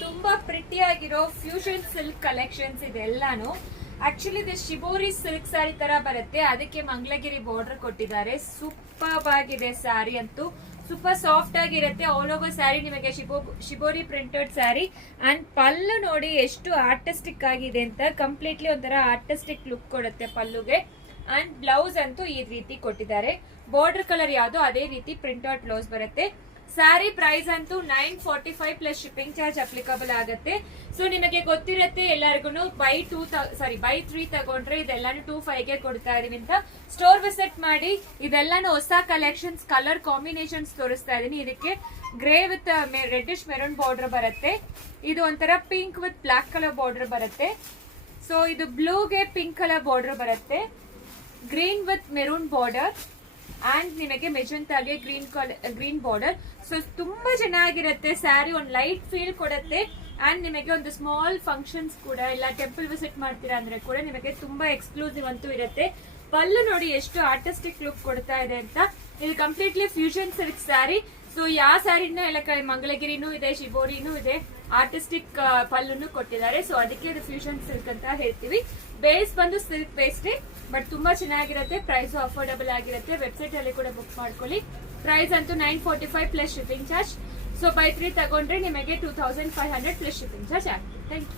ತುಂಬಾ ಪ್ರಿಟಿ ಆಗಿರೋ fusion silk collections ಇದೆಲ್ಲಾನು. Actually ಇದು ಶಿಬೋರಿ ಸಿಲ್ಕ್ ಸ್ಯಾರಿ ತರ ಬರುತ್ತೆ, ಅದಕ್ಕೆ ಮಂಗಳಗಿರಿ ಬಾರ್ಡರ್ ಕೊಟ್ಟಿದ್ದಾರೆ. ಸೂಪರ್ ಆಗಿದೆ ಸ್ಯಾರಿ ಅಂತೂ, ಸೂಪರ್ ಸಾಫ್ಟ್ ಆಗಿರುತ್ತೆ. ಆಲ್ ಓವರ್ ಸ್ಯಾರಿ ನಿಮಗೆ ಶಿಬೋರಿ ಪ್ರಿಂಟೆಡ್ ಸ್ಯಾರಿ. ಅಂಡ್ ಪಲ್ಲು ನೋಡಿ ಎಷ್ಟು ಆರ್ಟಿಸ್ಟಿಕ್ ಆಗಿದೆ ಅಂತ, ಕಂಪ್ಲೀಟ್ಲಿ ಒಂಥರ ಆರ್ಟಿಸ್ಟಿಕ್ ಲುಕ್ ಕೊಡುತ್ತೆ ಪಲ್ಲುಗೆ. ಅಂಡ್ ಬ್ಲೌಸ್ ಅಂತೂ ಈ ರೀತಿ ಕೊಟ್ಟಿದ್ದಾರೆ. ಬಾರ್ಡರ್ ಕಲರ್ ಯಾವ್ದು ಅದೇ ರೀತಿ ಪ್ರಿಂಟೆಡ್ ಬ್ಲೌಸ್ ಬರುತ್ತೆ. ಸ್ಯಾರಿ ಪ್ರೈಸ್ ಅಂತೂ 945 ಪ್ಲಸ್ ಶಿಪ್ಪಿಂಗ್ ಚಾರ್ಜ್ ಅಪ್ಲಿಕಬಲ್ ಆಗುತ್ತೆ. ಸೊ ನಿಮಗೆ ಗೊತ್ತಿರುತ್ತೆ ಎಲ್ಲರಿಗೂ ಬೈ 3 ತಗೊಂಡ್ರೆ ಇದೆಲ್ಲಾನು 25 ಗೆ ಕೊಡ್ತಾ ಇದೀವಿ ಅಂತ. ಸ್ಟೋರ್ ವಿಸಿಟ್ ಮಾಡಿ. ಇದೆಲ್ಲಾನು ಹೊಸ ಕಲೆಕ್ಷನ್ಸ್, ಕಲರ್ ಕಾಂಬಿನೇಷನ್ಸ್ ತೋರಿಸ್ತಾ ಇದೀನಿ. ಇದಕ್ಕೆ grey with reddish maroon border ಬರುತ್ತೆ. ಇದು ಒಂಥರ pink with black colour border ಬರುತ್ತೆ. ಸೊ ಇದು ಬ್ಲೂಗೆ ಪಿಂಕ್ ಕಲರ್ ಬಾರ್ಡರ್ ಬರುತ್ತೆ. Green with maroon border and ನಿಮಗೆ ಮೆಜೆಂಟಾಗೆ ಗ್ರೀನ್ ಬಾರ್ಡರ್. ಸೊ ತುಂಬಾ ಚೆನ್ನಾಗಿರುತ್ತೆ ಸ್ಯಾರಿ, ಒಂದು ಲೈಟ್ ಫೀಲ್ ಕೊಡುತ್ತೆ. ಅಂಡ್ ನಿಮಗೆ ಒಂದು ಸ್ಮಾಲ್ ಫಂಕ್ಷನ್ಸ್ ಕೂಡ, ಇಲ್ಲ ಟೆಂಪಲ್ ವಿಸಿಟ್ ಮಾಡ್ತೀರಾ ಅಂದ್ರೆ ಕೂಡ ನಿಮಗೆ ತುಂಬಾ ಎಕ್ಸ್ಕ್ಲೂಸಿವ್ ಅಂತೂ ಇರುತ್ತೆ. ಪಲ್ಲು ನೋಡಿ ಎಷ್ಟು ಆರ್ಟಿಸ್ಟಿಕ್ ಲುಕ್ ಕೊಡ್ತಾ ಇದೆ ಅಂತ. ಇದು completely fusion silk sari. So ಯಾವ ಸ್ಯಾರಿನ ಎಲ್ಲ ಮಂಗಳಗಿರಿನೂ ಇದೆ, ಶಿಬೋರಿನೂ ಇದೆ, ಆರ್ಟಿಸ್ಟಿಕ್ ಪಲ್ಲುನು ಕೊಟ್ಟಿದ್ದಾರೆ. ಸೊ ಅದಕ್ಕೆ ಇದು ಫ್ಯೂಷನ್ ಸಿಲ್ಕ್ ಅಂತ ಹೇಳ್ತೀವಿ. ಬೇಸ್ ಬಂದು ಸಿಲ್ಕ್ ಬೇಸ್ಡ್, ಬಟ್ ತುಂಬಾ ಚೆನ್ನಾಗಿರುತ್ತೆ. ಪ್ರೈಸ್ ಅಫೋರ್ಡಬಲ್ ಆಗಿರುತ್ತೆ. ವೆಬ್ಸೈಟ್ ಅಲ್ಲಿ ಕೂಡ ಬುಕ್ ಮಾಡ್ಕೊಳ್ಳಿ. ಪ್ರೈಸ್ ಅಂತೂ 945 plus shipping charge. So buy 3 ತಗೊಂಡ್ರೆ ನಿಮಗೆ 2500 ಪ್ಲಸ್ ಶಿಪ್ಪಿಂಗ್ ಚಾರ್ಜ್ ಆಗುತ್ತೆ. Thank you.